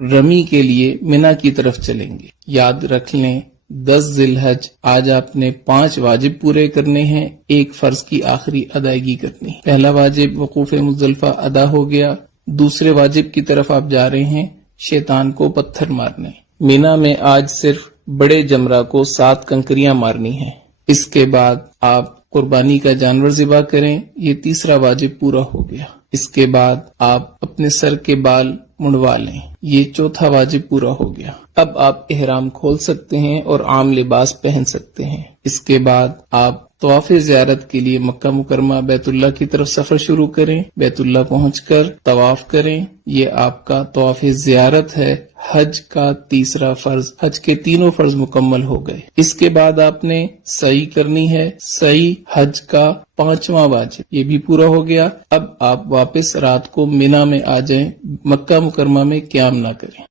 رمی کے لیے منا کی طرف چلیں گے۔ یاد رکھ لیں 10 ذی الحج آج آپ نے 5 واجب پورے کرنے ہیں، ایک فرض کی آخری ادائیگی کرنی ہے۔ پہلا واجب وقوف مزدلفہ ادا ہو گیا، دوسرے واجب کی طرف آپ جا رہے ہیں، شیطان کو پتھر مارنے۔ مینا میں آج صرف بڑے جمرہ کو 7 کنکریاں مارنی ہیں۔ اس کے بعد آپ قربانی کا جانور ذبح کریں، یہ تیسرا واجب پورا ہو گیا۔ اس کے بعد آپ اپنے سر کے بال منڈوا لیں، یہ چوتھا واجب پورا ہو گیا۔ اب آپ احرام کھول سکتے ہیں اور عام لباس پہن سکتے ہیں۔ اس کے بعد آپ طواف زیارت کے لیے مکہ مکرمہ بیت اللہ کی طرف سفر شروع کریں، بیت اللہ پہنچ کر طواف کریں، یہ آپ کا طواف زیارت ہے۔ حج کا تیسرا فرض، حج کے تینوں فرض مکمل ہو گئے۔ اس کے بعد آپ نے سعی کرنی ہے، سعی حج کا 5واں واجب، یہ بھی پورا ہو گیا۔ اب آپ واپس رات کو مینا میں آ جائیں، مکہ مکرمہ میں قیام نہ کریں۔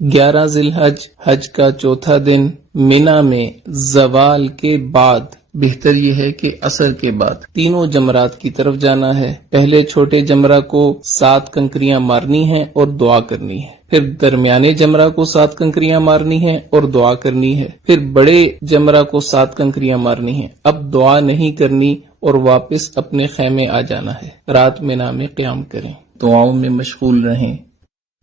11 ذی الحج حج کا چوتھا دن مینا میں زوال کے بعد، بہتر یہ ہے کہ عصر کے بعد، تینوں جمرات کی طرف جانا ہے۔ پہلے چھوٹے جمرہ کو 7 کنکریاں مارنی ہیں اور دعا کرنی ہے، پھر درمیانے جمرہ کو 7 کنکریاں مارنی ہیں اور دعا کرنی ہے، پھر بڑے جمرہ کو 7 کنکریاں مارنی ہیں۔ اب دعا نہیں کرنی اور واپس اپنے خیمے آ جانا ہے۔ رات مینا میں قیام کریں، دعاؤں میں مشغول رہیں۔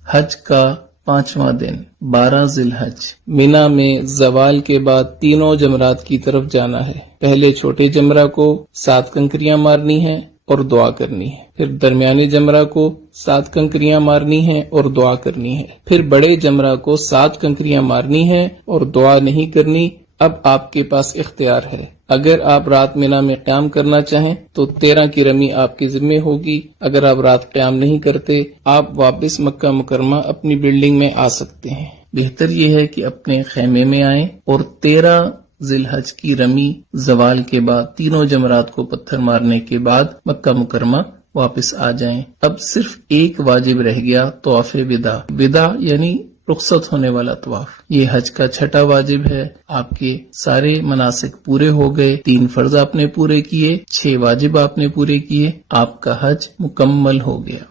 حج کا 5واں دن 12 ذی الحج مینا میں زوال کے بعد تینوں جمرات کی طرف جانا ہے۔ پہلے چھوٹے جمرہ کو 7 کنکریاں مارنی ہیں اور دعا کرنی ہے، پھر درمیانے جمرہ کو 7 کنکریاں مارنی ہیں اور دعا کرنی ہے، پھر بڑے جمرہ کو 7 کنکریاں مارنی ہیں اور دعا نہیں کرنی۔ اب آپ کے پاس اختیار ہے، اگر آپ رات مینا میں قیام کرنا چاہیں تو 13 کی رمی آپ کے ذمہ ہوگی۔ اگر آپ رات قیام نہیں کرتے، آپ واپس مکہ مکرمہ اپنی بلڈنگ میں آ سکتے ہیں۔ بہتر یہ ہے کہ اپنے خیمے میں آئیں اور 13 ذی الحج کی رمی زوال کے بعد تینوں جمرات کو پتھر مارنے کے بعد مکہ مکرمہ واپس آ جائیں۔ اب صرف ایک واجب رہ گیا، طواف وداع۔ وداع یعنی رخصت ہونے والا طواف، یہ حج کا 6واں واجب ہے۔ آپ کے سارے مناسک پورے ہو گئے، 3 فرض آپ نے پورے کیے، 6 واجب آپ نے پورے کیے، آپ کا حج مکمل ہو گیا۔